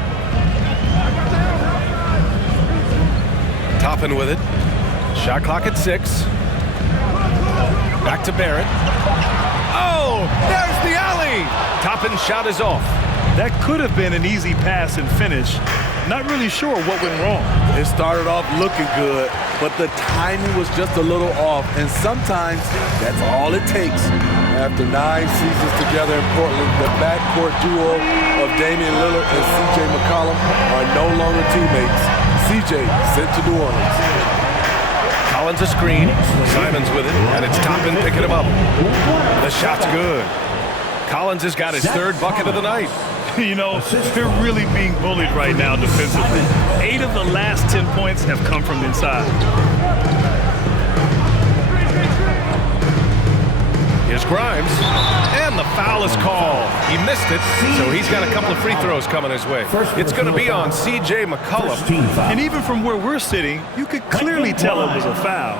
Toppin with it. Shot clock at 6. Back to Barrett. Oh, there's the alley. Toppin's shot is off. That could have been an easy pass and finish. Not really sure what went wrong. It started off looking good, but the timing was just a little off, and sometimes that's all it takes. After 9 seasons together in Portland, the backcourt duo of Damian Lillard and C.J. McCollum are no longer teammates. C.J. sent to New Orleans. Collins a screen. Simons with it, and it's Toppin picking him up. The shot's good. Collins has got his 3rd bucket of the night. You know, they're really being bullied right now defensively. 8 of the last 10 points have come from inside. Here's Grimes, and the foul is called. He missed it, so he's got a couple of free throws coming his way. It's going to be on C.J. McCollum. And even from where we're sitting, you could clearly tell it was a foul.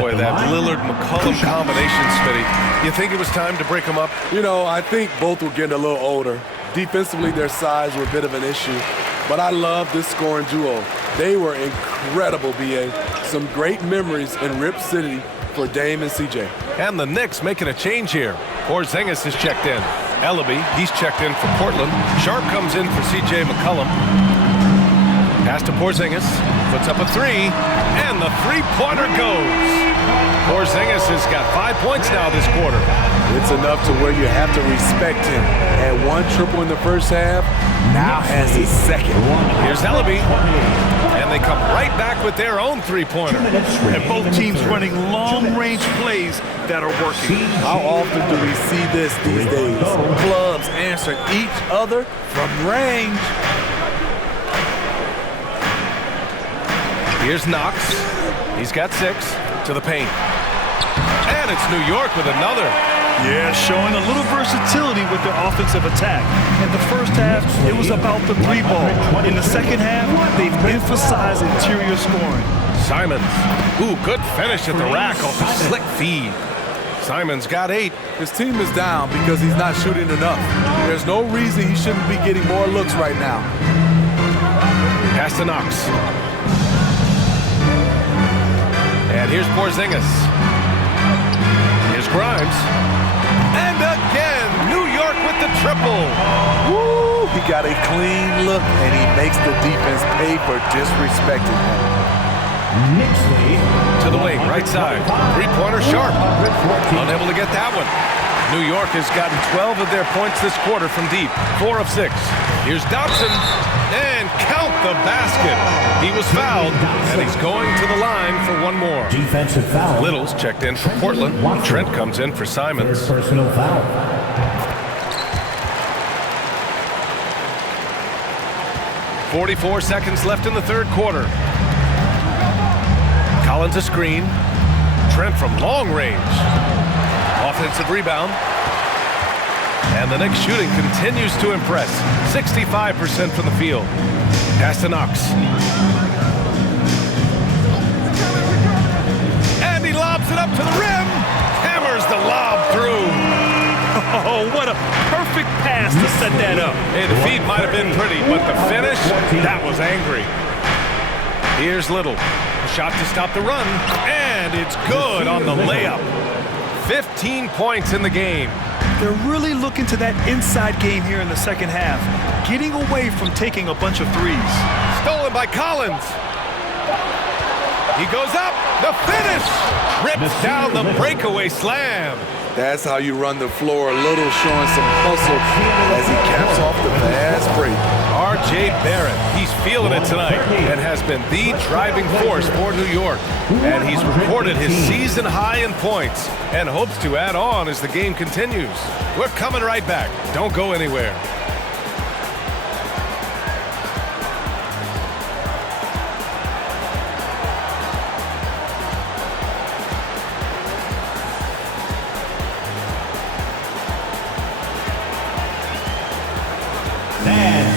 Boy, that Lillard-McCollum combination, Smitty. You think it was time to break them up? You know, I think both were getting a little older. Defensively, their size were a bit of an issue. But I love this scoring duo. They were incredible, B.A. Some great memories in Rip City for Dame and C.J. And the Knicks making a change here. Porzingis is checked in. Ellaby, he's checked in for Portland. Sharp comes in for C.J. McCollum. Pass to Porzingis. Puts up a 3. And the three-pointer goes. Porzingis has got 5 points now this quarter. It's enough to where you have to respect him. Had 1 triple in the first half, now has his 2nd. Here's Ellaby. And they come right back with their own three-pointer. And both teams running long-range plays that are working. How often do we see this these days? Clubs answering each other from range. Here's Knox. He's got 6 to the paint. And it's New York with another. Yeah, showing a little versatility with their offensive attack. In the first half, it was about the 3 ball. In the second half, they've emphasized interior scoring. Simons. Ooh, good finish at the rack off a slick feed. Simons got 8. His team is down because he's not shooting enough. There's no reason he shouldn't be getting more looks right now. Pass to Knox. And here's Porzingis. Here's Grimes. And again, New York with the triple. Woo! He got a clean look, and he makes the defense pay for disrespecting him. To the wing, right side. Three-pointer Sharp. Unable to get that one. New York has gotten 12 of their points this quarter from deep. 4 of 6. Here's Dotson. And count the basket. He was fouled, and he's going to the line for 1 more. Defensive foul. Little's checked in for Portland. Trent comes in for Simons. Personal foul. 44 seconds left in the third quarter. Collins a screen. Trent from long range. Offensive rebound. And the Knicks shooting continues to impress. 65% from the field. Pass to Knox. And he lobs it up to the rim. Hammers the lob through. Oh, what a perfect pass to set that up. Hey, the feed might have been pretty, but the finish, that was angry. Here's Little. Shot to stop the run, and it's good on the layup. 15 points in the game. They're really looking to that inside game here in the second half, getting away from taking a bunch of threes. Stolen by Collins. He goes up, the finish! Rips down the breakaway slam. That's how you run the floor. Little showing some hustle as he caps off the fast break. R.J. Barrett, he's feeling it tonight and has been the driving force for New York. And he's recorded his season high in points and hopes to add on as the game continues. We're coming right back. Don't go anywhere.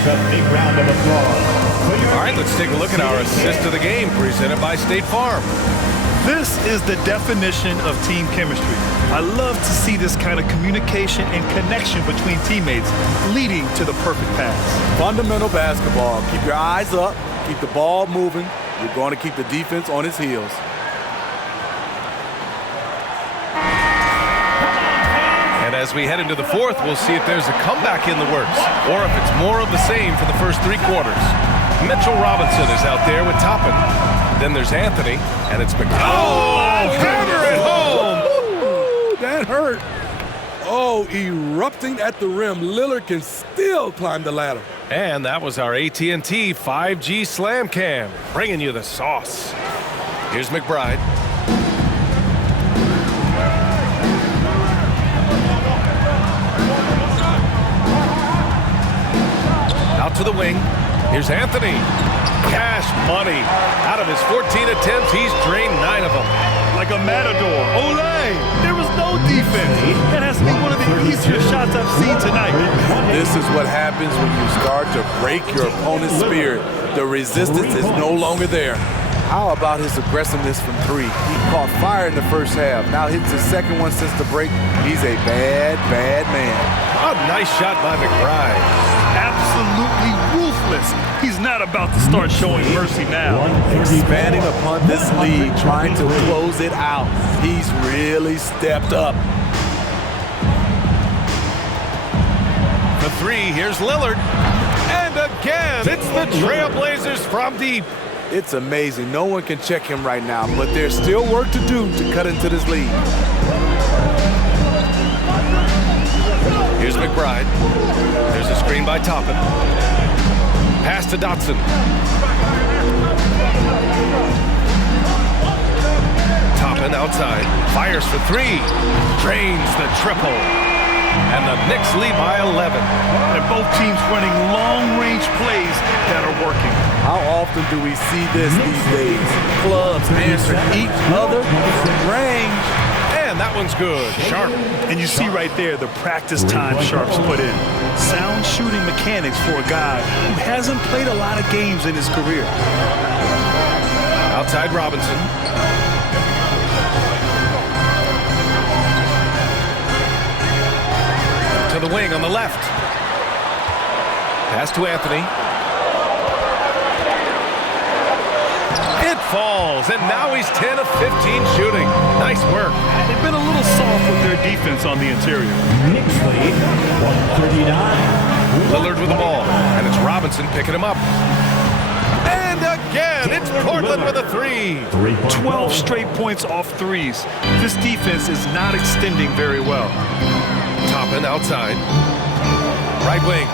A big round of applause. All right, let's take a look at our assist of the game presented by State Farm. This is the definition of team chemistry. I love to see this kind of communication and connection between teammates leading to the perfect pass. Fundamental basketball. Keep your eyes up. Keep the ball moving. You're going to keep the defense on its heels. And as we head into the fourth, we'll see if there's a comeback in the works or if it's more of the same for the first three quarters. Mitchell Robinson is out there with Toppin. Then there's Anthony, and it's hammer it home! Ooh, that hurt. Oh, erupting at the rim. Lillard can still climb the ladder. And that was our AT&T 5G Slam Cam, bringing you the sauce. Here's McBride. Out to the wing. Here's Anthony. Cash money. Out of his 14 attempts, he's drained 9 of them. Like a matador. Olay! There was no defense. That has to be one of the easier shots I've seen tonight. This is what happens when you start to break your opponent's spirit. The resistance is no longer there. How about his aggressiveness from three? He caught fire in the first half. Now hits his second one since the break. He's a bad, bad man. A nice shot by McBride. Absolutely ruthless. He's not about to start showing mercy now. Expanding upon this lead, trying to close it out. He's really stepped up. The three, here's Lillard. And again, it's the Trailblazers from deep. It's amazing. No one can check him right now, but there's still work to do to cut into this lead. Here's McBride. There's a screen by Toppin. Pass to Dotson. Toppin outside. Fires for three. Drains the triple. And the Knicks lead by 11. And both teams running long-range plays that are working. How often do we see this these days? Clubs answering each other with range. And that one's good. Sharp. And you see right there the practice time Sharp's put in. Sound shooting mechanics for a guy who hasn't played a lot of games in his career. Outside Robinson. To the wing on the left. Pass to Anthony. It falls, and now he's 10 of 15 shooting. Nice work. They've been a little soft with their defense on the interior. Knicks lead, 139. Lillard with the ball, and it's Robinson picking him up. And again, it's Portland with a three. 12 straight points off threes. This defense is not extending very well. Toppin outside. Right wing.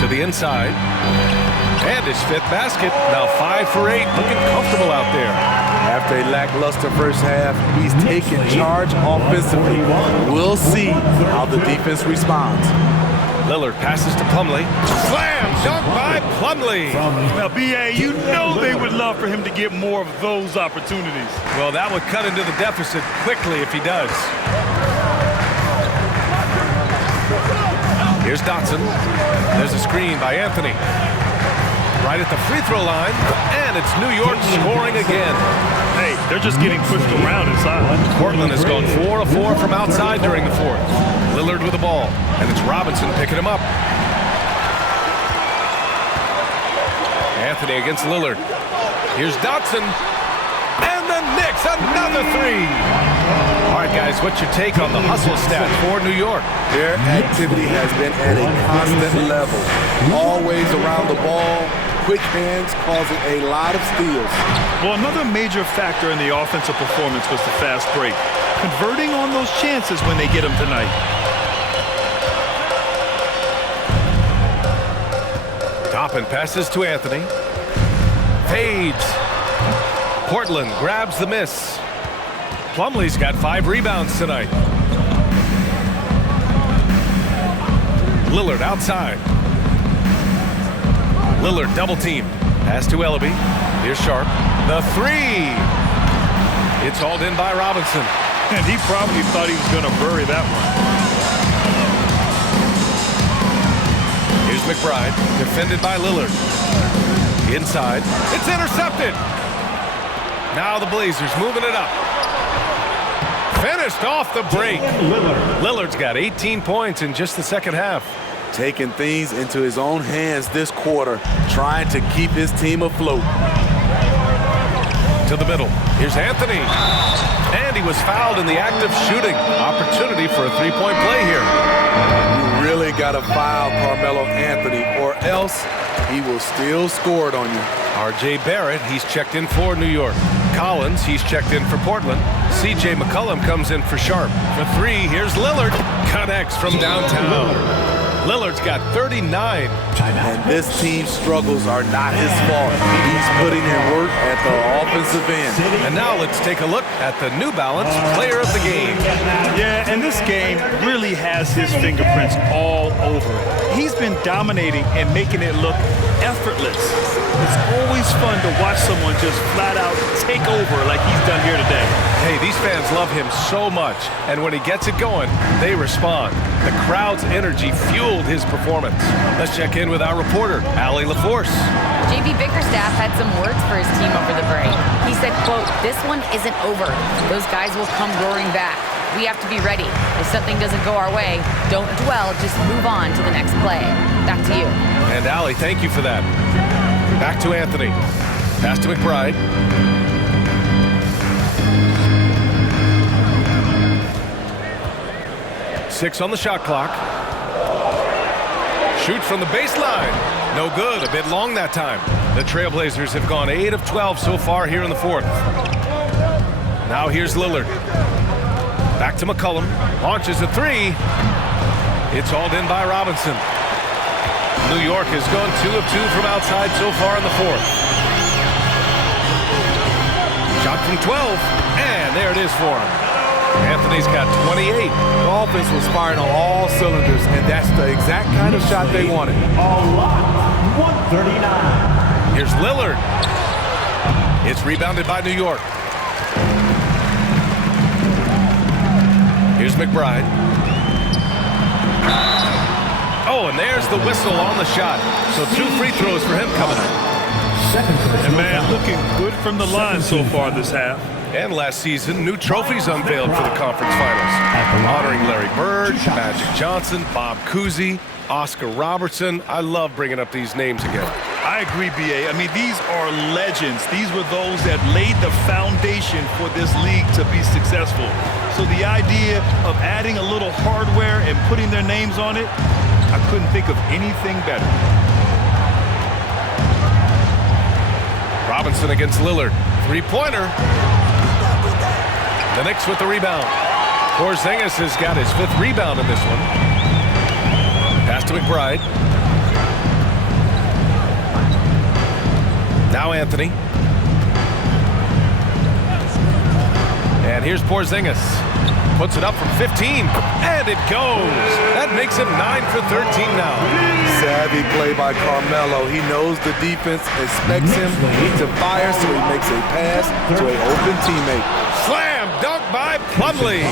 To the inside. And his fifth basket. Now 5 for 8. Looking comfortable out there. After a lackluster first half, he's taking charge offensively. We'll see how the defense responds. Lillard passes to Plumlee. Slam dunk by Plumlee. Now, B.A., you know they would love for him to get more of those opportunities. Well, that would cut into the deficit quickly if he does. Here's Dotson. There's a screen by Anthony. Right at the free throw line, and it's New York scoring again. Hey, they're just getting pushed around inside. Portland has gone 4 of 4 from outside during the fourth. Lillard with the ball, and it's Robinson picking him up. Anthony against Lillard. Here's Dotson, and the Knicks, another three. All right, guys, what's your take on the hustle stats for New York? Their activity has been at a constant level. Always around the ball. Quick hands causing a lot of steals. Well, another major factor in the offensive performance was the fast break. Converting on those chances when they get them tonight. Toppin passes to Anthony. Fades. Portland grabs the miss. Plumlee's got 5 rebounds tonight. Lillard outside. Lillard double teamed. Pass to Ellaby. Here's Sharp. The three. It's hauled in by Robinson. And he probably thought he was going to bury that one. Here's McBride. Defended by Lillard. Inside. It's intercepted. Now the Blazers moving it up. Finished off the break. Lillard's got 18 points in just the second half. Taking things into his own hands this quarter, trying to keep his team afloat. To the middle. Here's Anthony. And he was fouled in the act of shooting. Opportunity for a three-point play here. You really got to foul Carmelo Anthony, or else he will still score it on you. R.J. Barrett, he's checked in for New York. Collins, he's checked in for Portland. C.J. McCollum comes in for Sharp. For three, here's Lillard. Connects from downtown. Lillard's got 39. And this team's struggles are not his fault. He's putting in work at the offensive end. And now let's take a look at the New Balance player of the game. Yeah, and this game really has his fingerprints all over it. He's been dominating and making it look effortless. It's always fun to watch someone just flat out take over like he's done here today. Hey, these fans love him so much, and when he gets it going, they respond. The crowd's energy fueled his performance. Let's check in with our reporter, Allie LaForce. JB Bickerstaff had some words for his team over the break. He said, quote, "This one isn't over. Those guys will come roaring back. We have to be ready. If something doesn't go our way, don't dwell, just move on to the next play." Back to you. And Allie, thank you for that. Back to Anthony. Pass to McBride. Six on the shot clock. Shoots from the baseline. No good. A bit long that time. The Trailblazers have gone 8 of 12 so far here in the fourth. Now here's Lillard. Back to McCollum. Launches a three. It's hauled in by Robinson. New York has gone 2 of 2 from outside so far in the fourth. Shot from 12. And there it is for him. Anthony's got 28. The offense was firing on all cylinders, and that's the exact kind of shot they wanted. All lot, 139. Here's Lillard. It's rebounded by New York. Here's McBride. Oh, and there's the whistle on the shot. So 2 free throws for him coming up. And man, looking good from the line so far this half. And last season, new trophies unveiled for the conference finals. Honoring Larry Bird, Magic Johnson, Bob Cousy, Oscar Robertson. I love bringing up these names again. I agree, B.A. I mean, these are legends. These were those that laid the foundation for this league to be successful. So the idea of adding a little hardware and putting their names on it, I couldn't think of anything better. Robinson against Lillard. Three-pointer. The Knicks with the rebound. Porzingis has got his 5th rebound in this one. Pass to McBride. Now Anthony. And here's Porzingis. Puts it up from 15. And it goes. That makes him 9 for 13 now. Savvy play by Carmelo. He knows the defense expects him to fire, so he makes a pass to an open teammate. Slam dunk by Plumlee.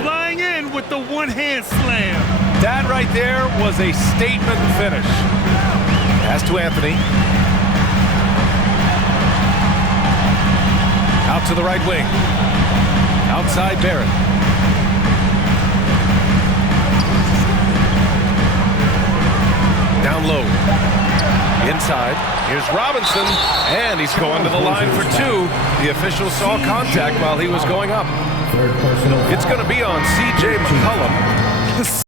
Flying in with the one-hand slam. That right there was a statement finish. Pass to Anthony. Out to the right wing. Outside Barrett. Down low. Inside. Here's Robinson. And he's going to the line for two. The official saw contact while he was going up. Third personal. It's going to be on C.J. McCollum.